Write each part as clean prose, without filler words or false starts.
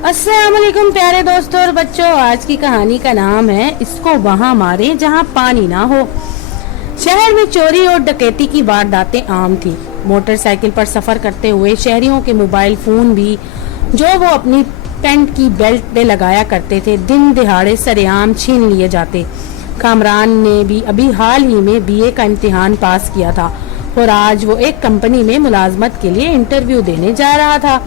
अस्सलाम वालेकुम प्यारे दोस्तों और बच्चों, आज की कहानी का नाम है इसको वहां मारे जहां पानी ना हो। शहर में चोरी और डकैती की वारदातें आम थी। मोटरसाइकिल पर सफर करते हुए शहरियों के मोबाइल फोन भी जो वो अपनी पैंट की बेल्ट पे लगाया करते थे, दिन दिहाड़े सरेआम छीन लिए जाते। कामरान ने भी अभी हाल ही में बीए का इम्तिहान पास किया था और आज वो एक कंपनी में मुलाजमत के लिए इंटरव्यू देने जा रहा था।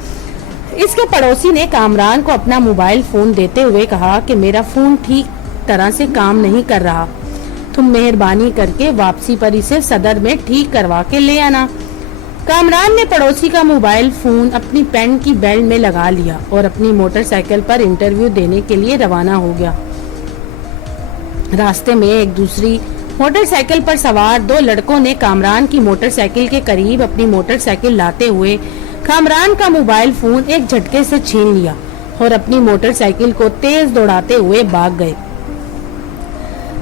इसके पड़ोसी ने कामरान को अपना मोबाइल फोन देते हुए कहा कि मेरा फोन ठीक तरह से काम नहीं कर रहा, तुम मेहरबानी करके वापसी पर इसे सदर में ठीक करवा के ले आना। कामरान ने पड़ोसी का मोबाइल फोन अपनी पैंट की बेल्ट में लगा लिया और अपनी मोटरसाइकिल पर इंटरव्यू देने के लिए रवाना हो गया। रास्ते में एक दूसरी मोटरसाइकिल पर सवार दो लड़कों ने कामरान की मोटरसाइकिल के करीब अपनी मोटरसाइकिल लाते हुए कामरान का मोबाइल फोन एक झटके से छीन लिया और अपनी मोटरसाइकिल को तेज दौड़ाते हुए भाग गए।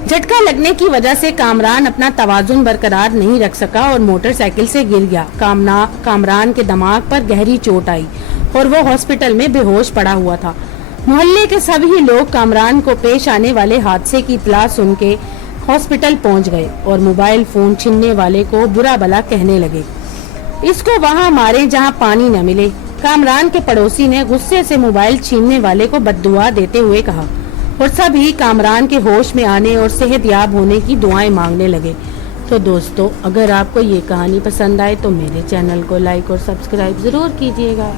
झटका लगने की वजह से कामरान अपना तवाजुन बरकरार नहीं रख सका और मोटरसाइकिल से गिर गया। कामरान के दिमाग पर गहरी चोट आई और वो हॉस्पिटल में बेहोश पड़ा हुआ था। मोहल्ले के सभी लोग कामरान को पेश आने वाले हादसे की इत्तला सुन के हॉस्पिटल पहुंच गए और मोबाइल फोन छीनने वाले को बुरा भला कहने लगे। इसको वहां मारे जहां पानी न मिले। कामरान के पड़ोसी ने गुस्से से मोबाइल छीनने वाले को बद्दुआ देते हुए कहा और सभी कामरान के होश में आने और सेहतयाब होने की दुआएं मांगने लगे। तो दोस्तों, अगर आपको ये कहानी पसंद आए तो मेरे चैनल को लाइक और सब्सक्राइब जरूर कीजिएगा।